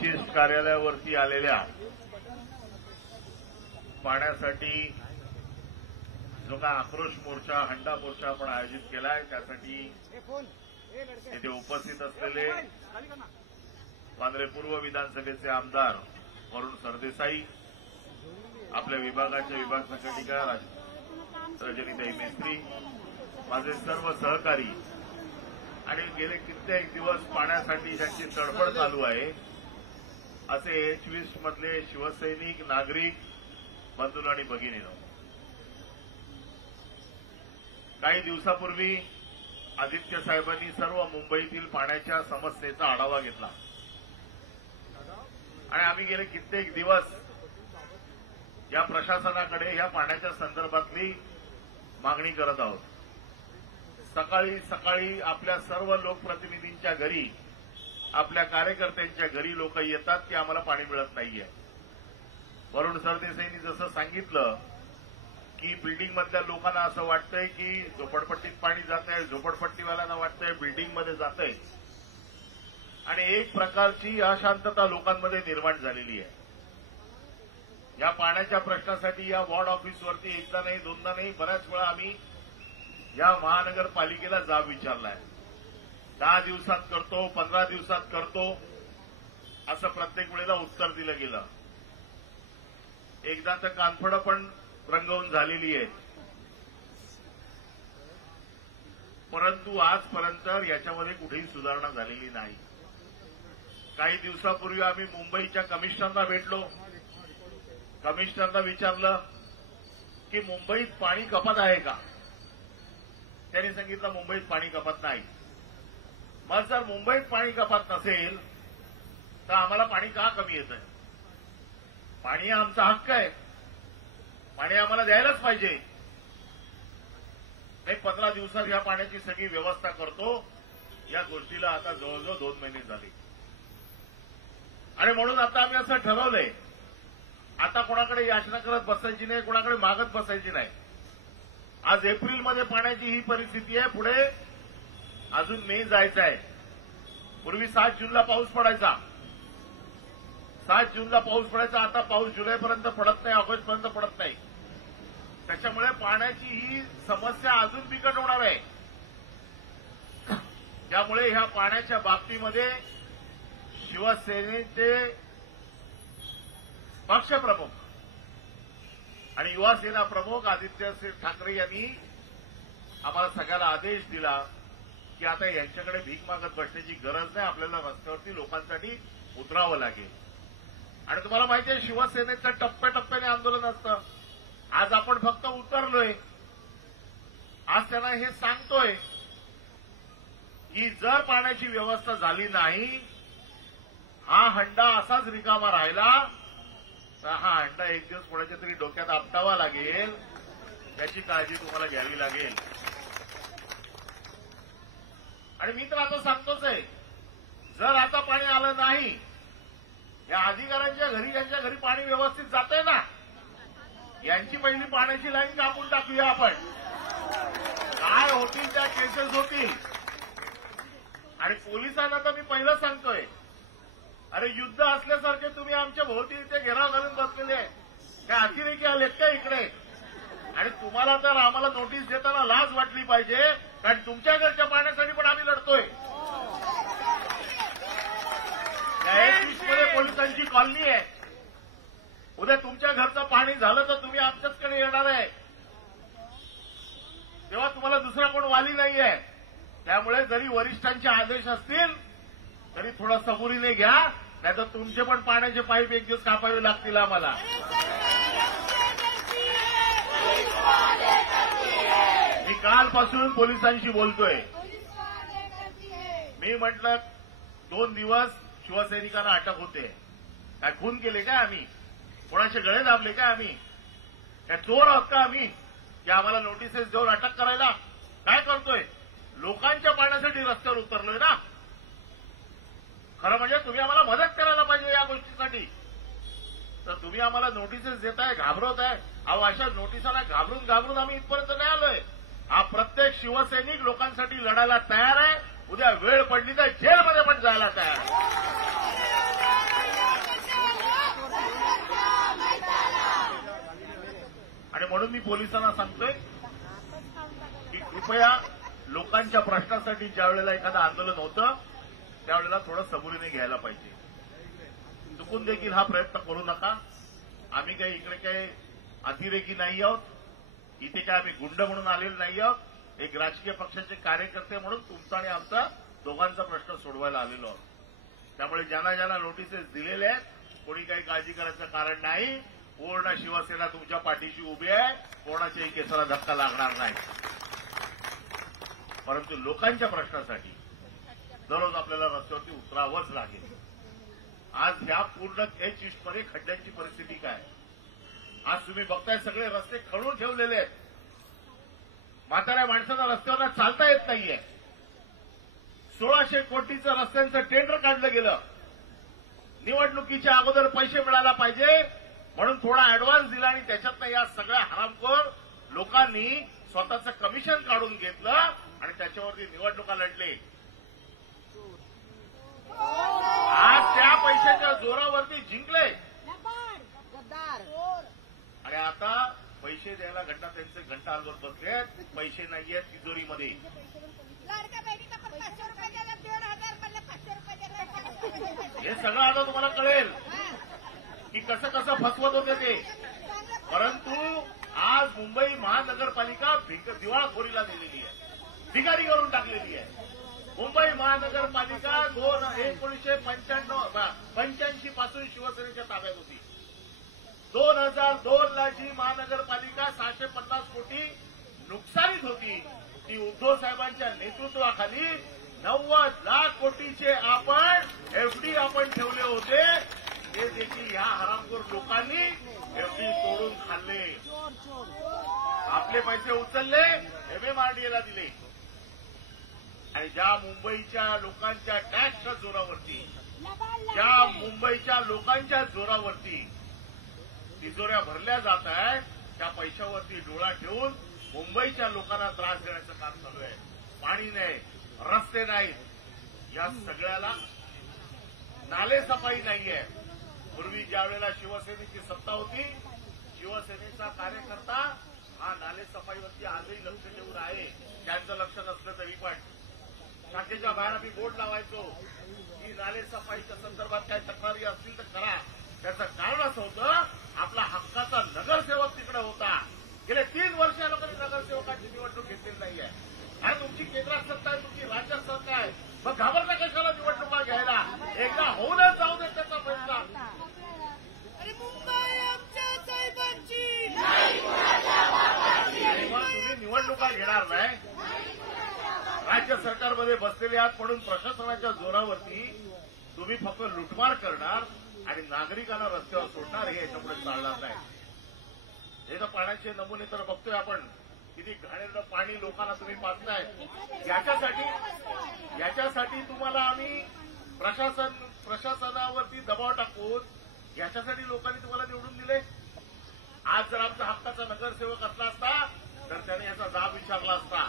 बेचिस्ट कार्यालयावरती आलेल्या पाण्यासाठी जो काय आक्रोश मोर्चा हंडा मोर्चा आपण आयोजित केलाय त्यासाठी येथे उपस्थित असलेले वांद्रे पूर्व विधानसभेचे आमदार वरुण सरदेसाई, आपल्या विभागाचे विभाग संघटिका रजनीताई मेस्त्री, माझे सर्व सहकारी आणि गेले कित्येक दिवस पाण्यासाठी ज्यांची तडफड चालू आहे असे H20 मधले शिवसैनिक, नागरिक बंधू आणि भगिनींनो, काही दिवसापूर्वी आदित्य साहेबांनी सर्व मुंबईतील पाण्याच्या समस्येचा आढावा घेतला आणि आम्ही गेले कित्येक दिवस या प्रशासनाकडे या पाण्याच्या संदर्भातली मागणी करत आहोत. सकाळी सकाळी आपल्या सर्व लोकप्रतिनिधींच्या घरी, आपल्या कार्यकर्त्यांच्या घरी लोक येतात की आम्हाला पाणी मिळत नाहीये. वरुण सरदेसाईंनी जसं सांगितलं की बिल्डिंगमधल्या लोकांना असं वाटतंय की झोपडपट्टीत पाणी जात आहे, झोपडपट्टीवाल्यांना वाटतंय बिल्डिंगमध्ये जातंय आणि एक प्रकारची अशांतता लोकांमध्ये निर्माण झालेली आहे. या पाण्याच्या प्रश्नासाठी या वॉर्ड ऑफिसवरती एकदा नाही दोनदा नाही बऱ्याच वेळा आम्ही या महानगरपालिकेला जाब विचारलाय. 10 दिवसात करतो, 15 दिवसात करतो असं प्रत्येक वेळेला उत्तर दिलं गेलं. एकदा तर कानफडं पण रंगवून झालेली आहे, परंतु आजपर्यंत याच्यामध्ये कुठेही सुधारणा झालेली नाही. काही दिवसापूर्वी आम्ही मुंबईच्या कमिशनरला भेटलो. कमिशनरला विचारलं की मुंबईत पाणी कपात आहे का? त्यांनी सांगितलं मुंबईत पाणी कपात नाही. मग जर मुंबईत पाणी कपात नसेल तर आम्हाला पाणी का कमी येतंय? पाणी हा आमचा हक्क आहे, पाणी आम्हाला द्यायलाच पाहिजे. नाही 15 दिवसात ह्या पाण्याची सगळी व्यवस्था करतो, या गोष्टीला आता जवळजवळ 2 महिने झाले आणि म्हणून आता आम्ही असं ठरवलंय, आता कोणाकडे याचना करत बसायची नाही, कोणाकडे मागत बसायची नाही. आज एप्रिलमध्ये पाण्याची ही परिस्थिती आहे, पुढे अजून मे जायचं आहे. पूर्वी 7 जूनला पाऊस पडायचा, 7 जूनला पाऊस पडायचा, आता पाऊस जुलैपर्यंत पडत नाही, ऑगस्टपर्यंत पडत नाही. त्याच्यामुळे पाण्याची ही समस्या अजून बिकट होणार आहे. त्यामुळे ह्या पाण्याच्या बाबतीमध्ये शिवसेनेचे पक्षप्रमुख आणि युवासेना प्रमुख आदित्य ठाकरे यांनी आम्हाला सगळ्याला आदेश दिला की आता यांच्याकडे भीक मागत बसण्याची गरज नाही, आपल्याला रस्त्यावरती लोकांसाठी उतरावं लागेल. आणि तुम्हाला माहिती आहे शिवसेनेचं टप्प्याटप्प्याने आंदोलन असतं. आज आपण फक्त उतरलोय, आज त्यांना हे सांगतोय की जर पाण्याची व्यवस्था झाली नाही, हा हंडा असाच रिकामा राहिला तर हा हंडा एक दिवस कोणाच्या तरी डोक्यात आपटावा लागेल, याची काळजी तुम्हाला घ्यावी लागेल. आणि मी तर आता सांगतोच आहे, जर आता पाणी आलं नाही, या अधिकाऱ्यांच्या घरी ज्यांच्या घरी पाणी व्यवस्थित जातंय ना, यांची पहिली पाण्याची लाईन कापून टाकूया आपण. काय होतील त्या केसेस होतील. आणि पोलिसांना तर मी पहिलं सांगतोय, अरे युद्ध असल्यासारखे तुम्ही आमच्या भोवती इथे घेराव घालून बसलेले आहे, काय अतिरेकी आलेत का इकडे? आणि तुम्हाला तर आम्हाला नोटीस देताना लाज वाटली पाहिजे, कारण तुमच्या घरच्या पाण्यासाठी पण आम्ही लढतोय. या मध्ये पोलिसांची कॉलनी आहे. उद्या तुमच्या घरचं पाणी झालं तर तुम्ही आमच्याचकडे येणार आहे, तेव्हा तुम्हाला दुसरा कोण वाली नाहीये. त्यामुळे जरी वरिष्ठांचे आदेश असतील तरी थोडं सबुरीने घ्या, नाहीतर तुमचे पण पाण्याचे पाईप एक दिवस कापावे लागतील आम्हाला. मी कालपासून पोलिसांशी बोलतोय. मी म्हटलं 2 दिवस शिवसैनिकांना अटक होते, काय खून केले काय आम्ही? कोणाचे गळे दाबले काय आम्ही? काय चोर आहोत का आम्ही की आम्हाला नोटिसेस देऊन अटक करायला? काय करतोय? लोकांच्या पाण्यासाठी रस्त्यावर उतरलोय ना. खरं म्हणजे तुम्ही आम्हाला मदत करायला पाहिजे या गोष्टीसाठी, तर तुम्ही आम्हाला नोटिसेस देताय, घाबरवताय. अहो अशा नोटिसांना घाबरून घाबरून आम्ही इथपर्यंत नाही आलोय. हा प्रत्येक शिवसैनिक लोकांसाठी लढायला तयार आहे. उद्या वेळ पडली तर जेलमध्ये पण जायला तयार आहे. म्हणून मी पोलिसांना सांगतोय की कृपया लोकांच्या प्रश्नासाठी ज्या वेळेला एखादं आंदोलन होतं त्यावेळेला थोडं सबुरीने घ्यायला पाहिजे. चुकून देखील हा प्रयत्न करू नका. आम्ही काही इकडे काही अतिरेकी नाही आहोत. इथे काय आम्ही गुंड म्हणून आलेलो नाही आहोत. एक राजकीय पक्षाचे कार्यकर्ते म्हणून तुमचा आणि आमचा दोघांचा प्रश्न सोडवायला आलेलो आहोत. त्यामुळे ज्यांना ज्यांना नोटिसेस दिलेल्या आहेत कोणी काही काळजी करायचं कारण नाही. पूर्ण शिवसेना तुमच्या पाठीशी उभी आहे. कोणाच्याही केसाला धक्का लागणार नाही. परंतु लोकांच्या प्रश्नासाठी दररोज आपल्याला रस्त्यावरती उतरावंच लागेल. आज ह्या पूर्ण एच ईस्टमध्ये खड्ड्यांची परिस्थिती काय? आज तुम्ही बघताय सगळे रस्ते खणून ठेवलेले आहेत. म्हाताऱ्या माणसांना रस्त्यावर चालता येत नाहीये. 1600 कोटीचं रस्त्यांचं टेंडर काढलं गेलं. निवडणुकीच्या अगोदर पैसे मिळायला पाहिजे म्हणून थोडा अॅडव्हान्स दिला आणि त्याच्यातनं या सगळ्या हरामखोर लोकांनी स्वतःचं कमिशन काढून घेतलं आणि त्याच्यावरती निवडणुका लढले. आज त्या पैशाच्या जोरावरती जिंकले आणि आता पैसे द्यायला घंटा त्यांचे घंटा हलवत बसले. पैसे नाहीयेत तिजोरीमध्ये. हे सगळं आता तुम्हाला कळेल की कसं कसं फसवत होते ते. परंतु आज मुंबई महानगरपालिका दिवाळखोरीला गेलेली आहे. भिकारी करून टाकलेली आहे. मुंबई महानगरपालिका 1985 पासून शिवसेनेच्या ताब्यात होती. 2002 ला जी महानगरपालिका 650 कोटी नुकसानीत होती ती उद्धव साहेबांच्या नेतृत्वाखाली 90 लाख कोटीचे एफडी आपण ठेवले होते. ते देखील ह्या हरामखोर लोकांनी एफडी तोडून खाल्ले. आपले पैसे उचलले एमएमआरडीएला दिले आणि ज्या मुंबईच्या लोकांच्या टॅक्सच्या जोरावरती ज्या मुंबईच्या लोकांच्या जोरावरती तिजोऱ्या भरल्या जात आहेत त्या पैशावरती डोळा ठेवून मुंबईच्या लोकांना त्रास देण्याचं काम चालू आहे. पाणी नाही, रस्ते नाहीत, या सगळ्याला नाले सफाई नाहीये. पूर्वी ज्या वेळेला शिवसेनेची सत्ता होती शिवसेनेचा कार्यकर्ता हा नाले सफाईवरती आजही लक्ष ठेवून आहे. त्यांचं लक्ष नसलं तरी पण शाखेच्या बाहेर आम्ही बोर्ड लावायचो की नाले सफाईच्या संदर्भात काही तक्रारी असतील तर करा. त्याचं कारण असं होतं आपला हक्काचा नगरसेवक तिकडे होता. गेले 3 वर्ष या लोकांनी नगरसेवकांची निवडणूक घेतलेली नाहीये. आणि तुमची केंद्रात सत्ता आहे, तुमची राज्यात सत्ता आहे, मग घाबरता कशाला निवडणुका घ्यायला? एकदा होऊनच जाऊ दे त्याचा फैसला. मग तुम्ही निवडणुका घेणार नाही. राज्य सरकारमध्ये बसलेले आहात म्हणून प्रशासनाच्या जोरावरती तुम्ही फक्त लुटमार करणार आणि नागरिकांना रस्त्यावर सोडणार. हे याच्यापुढे चालणार नाही. हे तर पाण्याचे नमुने तर बघतोय आपण. किती घाणेरडं पाणी लोकांना तुम्ही पाजताय. याच्यासाठी तुम्हाला आम्ही प्रशासनावरती दबाव टाकून याच्यासाठी लोकांनी तुम्हाला निवडून दिले. आज जर आमचा हक्काचा नगरसेवक असला असता तर त्याने याचा जाब विचारला असता.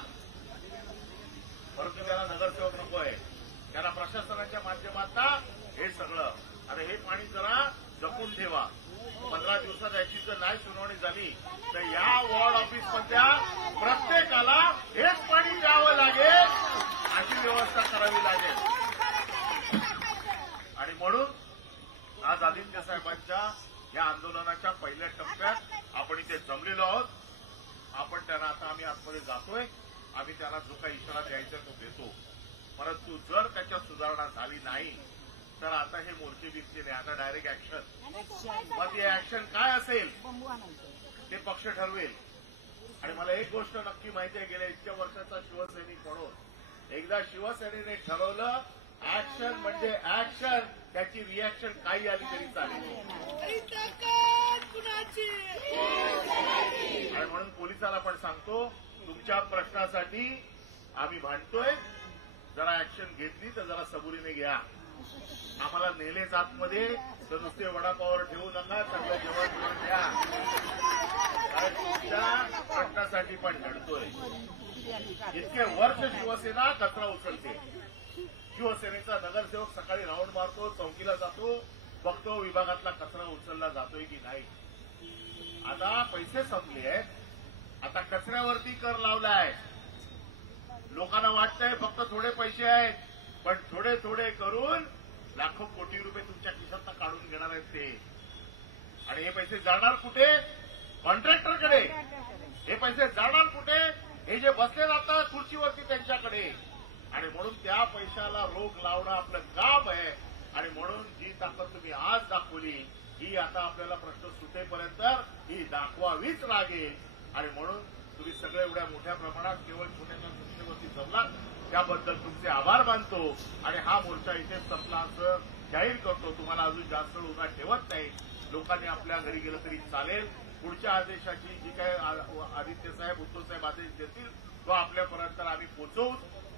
परंतु त्याला नगरसेवक नकोय. त्याला प्रशासनाच्या माध्यमातून हे सगळं आता हे पाणी जरा जपून ठेवा. 15 दिवसात याची जर नाही सुनावणी झाली तर या वॉर्ड ऑफिसमधल्या प्रत्येकाला हेच पाणी द्यावं लागेल अशी व्यवस्था करावी लागेल. आणि म्हणून आज आदित्य साहेबांच्या या आंदोलनाच्या पहिल्या टप्प्यात आपण इथे जमलेलो आहोत. आपण त्यांना आता आम्ही आतमध्ये जातोय. आम्ही त्यांना जो काही इशारा द्यायचा तो देतो. परंतु जर त्याच्यात सुधारणा झाली नाही तर आता हे मोर्चे बिर्चे नाही, आता डायरेक्ट ऍक्शन. मग ती ऍक्शन काय असेल ते पक्ष ठरवेल. आणि मला एक गोष्ट नक्की माहिती आहे, गेल्या इतक्या वर्षाचा शिवसैनिक म्हणून एकदा शिवसेनेने ठरवलं ऍक्शन म्हणजे ऍक्शन. त्याची रिॲक्शन काही आली तरी चालेल. आणि म्हणून पोलिसांना पण सांगतो तुमच्या प्रश्नासाठी आम्ही भांडतोय. जरा ऍक्शन घेतली तर जरा सबुरीने घ्या. आम्हाला नेलेच आतमध्ये तर नुसते वडापावर ठेवू नका. सगळं जेवण करून द्या. कारण तुमच्या प्रश्नासाठी पण लढतोय. इतके वर्ष शिवसेना कचरा उचलते. शिवसेनेचा नगरसेवक सकाळी राऊंड मारतो, चौकीला जातो, बघतो विभागातला कचरा उचलला जातोय की नाही. आता पैसे संपले आहेत. आता कचऱ्यावरती कर लावलाय. लोकांना वाटतंय फक्त थोडे पैसे आहेत, पण थोडे थोडे करून लाखो कोटी रुपये तुमच्या खिशातनं काढून घेणार आहेत ते. आणि हे पैसे जाणार कुठे? कॉन्ट्रॅक्टरकडे. हे पैसे जाणार कुठे? हे जे बसले जातात खुर्चीवरती त्यांच्याकडे. आणि म्हणून त्या पैशाला रोख लावणं आपलं काम आहे. आणि म्हणून जी ताकद तुम्ही आज दाखवली ही आता आपल्याला प्रश्न सुटेपर्यंत ही दाखवावीच लागेल. आणि म्हणून तुम्ही सगळे एवढ्या मोठ्या प्रमाणात केवळ छोट्याशा सूचनेवरती जमलात त्याबद्दल तुमचे आभार मानतो. आणि हा मोर्चा इथे संपला असं जाहीर करतो. तुम्हाला अजून जास्त उभा ठेवत नाही. लोकांनी आपल्या घरी गेलं तरी चालेल. पुढच्या आदेशाची जी काय आदित्य साहेब उद्धव साहेब आदेश देतील तो आपल्यापर्यंत आम्ही पोहोचवू.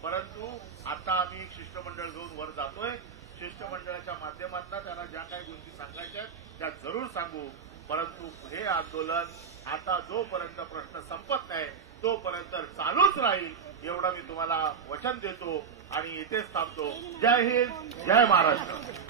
परंतु आता आम्ही एक शिष्टमंडळ घेऊन वर जातोय. शिष्टमंडळाच्या माध्यमातून त्यांना ज्या काही गोष्टी सांगायच्या आहेत त्या जरूर सांगू. परंतु हे आंदोलन आता जोपर्यंत प्रश्न संपत नाही तोपर्यंत चालूच राहील एवढं मी तुम्हाला वचन देतो आणि इथेच थांबतो. जय हिंद, जय महाराष्ट्र.